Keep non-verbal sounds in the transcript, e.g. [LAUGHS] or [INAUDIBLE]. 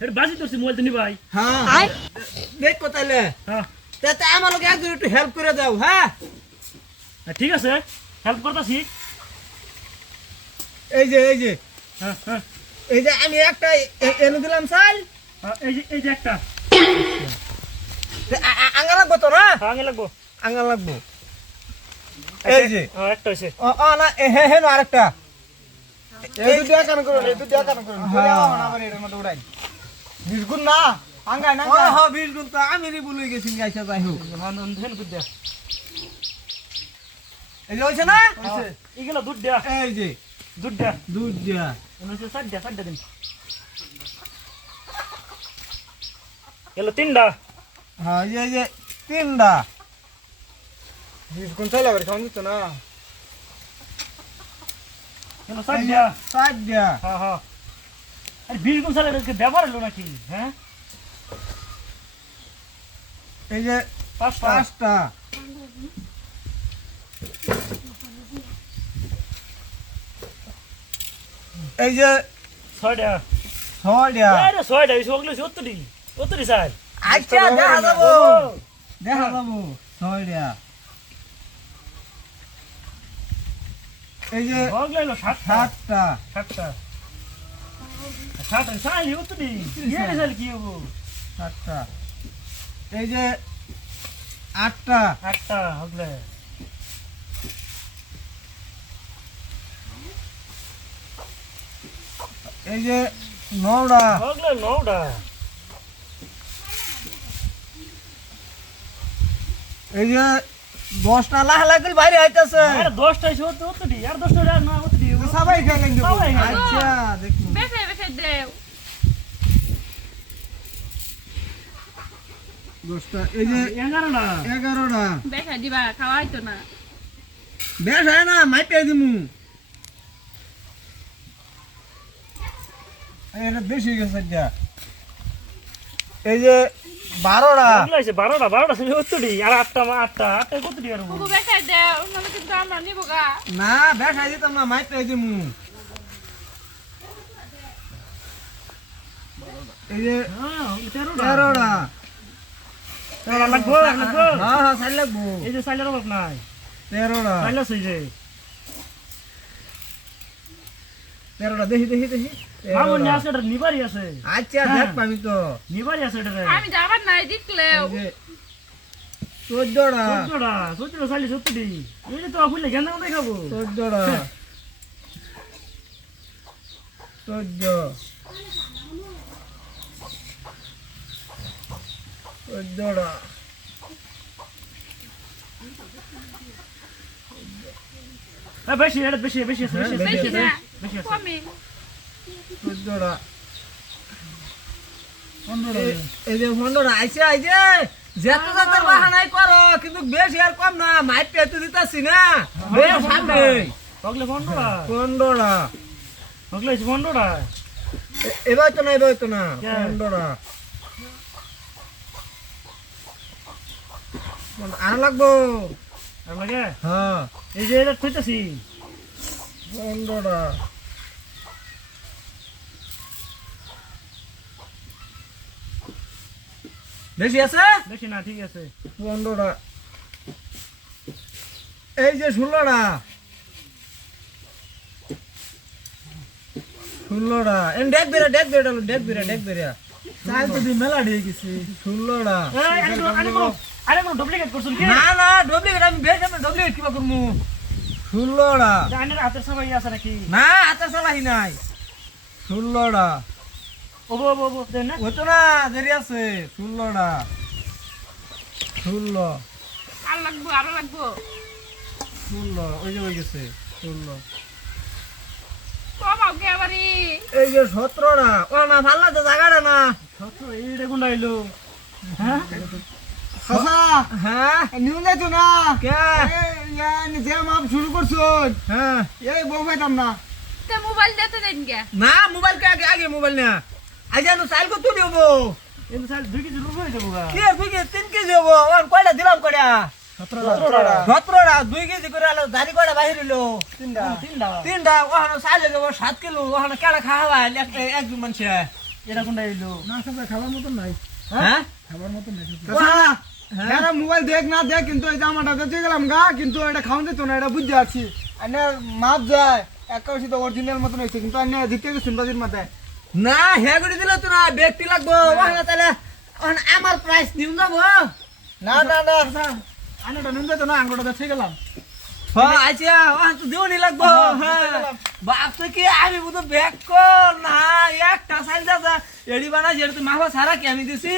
এটা বাজি মোবাইল তো নি ভাই। হ্যাঁ। দেখ কোথায় হ্যাঁ। তাতে আমার লোক একজন একটু হেল্প করে দাও হ্যাঁ? ঠিক আছে। হেল্প করতেছি। এই যে এই যে। হ্যাঁ হ্যাঁ। এই যে আমি একটা এনে দিলাম চাল। হ্যাঁ, এই যে এই যে একটা। আ- আ- আঙা লাগবো তো না লাগবো। আঙা লাগবো। এই যে। একটা ও ও না হে হে না আরেকটা। এই দুটো কান করুন এই দুটো কান করুন হ্যাঁ। আবার মধ্যে উড়াই। বিস্কুট না আঙ্গাই না ও হ বিশ গুণ তো আমি বলে গেছি গাইছা যাই হোক। হেন দুধ দেয়া। এই যে হয়েছে না? এগুলো দুধ দেয়া। এই যে। দুধ দেয়া। দুধ দিয়া। হচ্ছে ষাট দেয়া ষাট দিন। এগুলো তিনটা হ্যাঁ এই যে- এই যে তিনটা বিস্কুট চাইলে আবার খাওয়া দিত না। এগুলো ষাট দেয়া। ষাট দিয়া। হ্যাঁ হ্যাঁ। আরে বিশ গুণ সালে এদেরকে ব্যবহার হলো নাকি? হ্যাঁ? এই যে পাঁচটা। এই যে ছয়টা। ছয়টা। আরে ছয়টা এই স্যার আচ্ছা দেখা যাব। দেখা যাব। ছয়টা। এই যে সাতটা। সাতটা। সাতটা। সাতটা সাইলি সত্তরটি ইয়ে সাল কি হব সাতটা এই যে আটটা আটটা হকলে এই যে নটা হকলে নটা এই যে দশটা লাখ লাখ করে বাইরে আইতেছে আরে দশটা এসে হতো সত্তরটি আর দশটা আর না সত্তরটি সবাই খেলেন সবাই খেলেন। আচ্ছা দেখুন বেশে বেশে দেও দশটা। এই যে এগারোটা। এগারোটা। বেশে দিবা খাওয়াই তো না। বেশ হয় না মাইপে দিমু। এটা বেশি গেছে যা এই যে বারোটা। বারোটা বারোটা সে সত্তরটি আর আটটা আটটা আটটা সত্তরটি আর না হয় দিতাম না মাইপে দিমু এই যে হ্যাঁ তেরোটা তেরোটা তেরোটা লাগবো লাগবো হ্যাঁ হ্যাঁ সাইড লাগবো এই যে সাইলের অভাব নাই তেরোটা সাইলাস হয়ে যায় তেরোটা। দেখি দেখি দেখি। তেরোটা। এটা আচ্ছা হ্যাঁ। দেখ পাবি তো। নিবারই আছে আমি যাবার নাই জিতলেও চোদ্দটা। চোদ্দটা চোদ্দটা চাইলে সত্তরটি। এই তো ফুলে গেন্দা কোথায় খাব চোদ্দটা। [LAUGHS] চোদ্দ। চোদ্দটা বেশি এটা বেশি বেশি বেশি বেশি বেশি কমে। চোদ্দটা এই- এই যে পনেরোটা আইসে আইসে যেত যাতার বাহানাই করো কিন্তু বেশি আর কম না মাইপ পেতে দিতাছি না। বেশ সামনে। এবার তো না এবার তো না? আর লাগবো। আর লাগে? হ্যাঁ। এই যে এটা খুঁজতেছি পনেরোটা বেশি আছে? বেশি না ঠিক আছে। পনেরোটা এই যে ষোলোটা। ষোলোটা। ডেক বেরা ডেক বেরা ডেক বেরা ডেক বেরা চাল তো দি মেলা দিয়ে গেছে। ষোলোটা আরে কোনো- ডুপ্লিকেট না না ডুপ্লিকেট আমি বেশ আমি ডুপ্লিকেট কিবা করমু। ষোলোটা আইনের হাতের সবাই আছে নাকি? না হাতে চলাই নাই। ষোলোটা ওবো ওবো ওবো দেন না। ওই তো না দেরি আছে। ষোলোটা ষোলো আর লাগবো আরও লাগবো। ষোলো ওই যে ওই গেছে। ষোলো এই যে সতেরোটা ও না ভালো লাগছে জায়গাটা না। হ্যাঁ? হ্যাঁ? নিউ যাইত না? কে? এই নিজে মাপ শুরু করছ। হ্যাঁ। এই বউ পাইতাম না। মোবাইল দিতে দেন গে। না মোবাইল কে আগে আগে মোবাইল না। আজ আমি চাইল কত দিব কিন্তু স্যার দুই কেজি রুপে হয়ে যাব কি দুই কেজি তিন কেজি হব? ওর কয়টা দিলাম কয়টা? সতেরোটা সতেরোটা দুই কেজি করে আলো দাড়ি কয়টা বাহির হলো তিনটা। তিনটা। তিনটা ওখানে চাইলে যাব সাত কিলো। ওখানে কেড়া খাওয়া একটা একজন মানুষে। এটা কোনটা এলো? হ্যাঁ? হ্যাঁ? হ্যাঁ? মোবাইল দেখ না দেখ কিন্তু এই জামাটা দেখতে গেলাম গা কিন্তু এটা যেত না এটা বুঝতে আছি এনে মাপ যায় একাশি তো অরিজিনাল মতন হয়েছে কিন্তু এনে দিতে গেছি বাজির মাথায় না হে করে দিলে তো না ব্যক্তি লাগবো। ওখানে তাহলে আমার প্রাইস নিউ যাব। না না না আনাটা নুন যেত না আঙ্গুটা দেখতে গেলাম। হ্যাঁ আচ্ছা তো দিওনি লাগবো। হ্যাঁ কি আমি বুধ ব্যাগ কর, না, একটা সাইজ আছে। এডি বানা যেটা তুই মাফা সারা কেমি দিছি?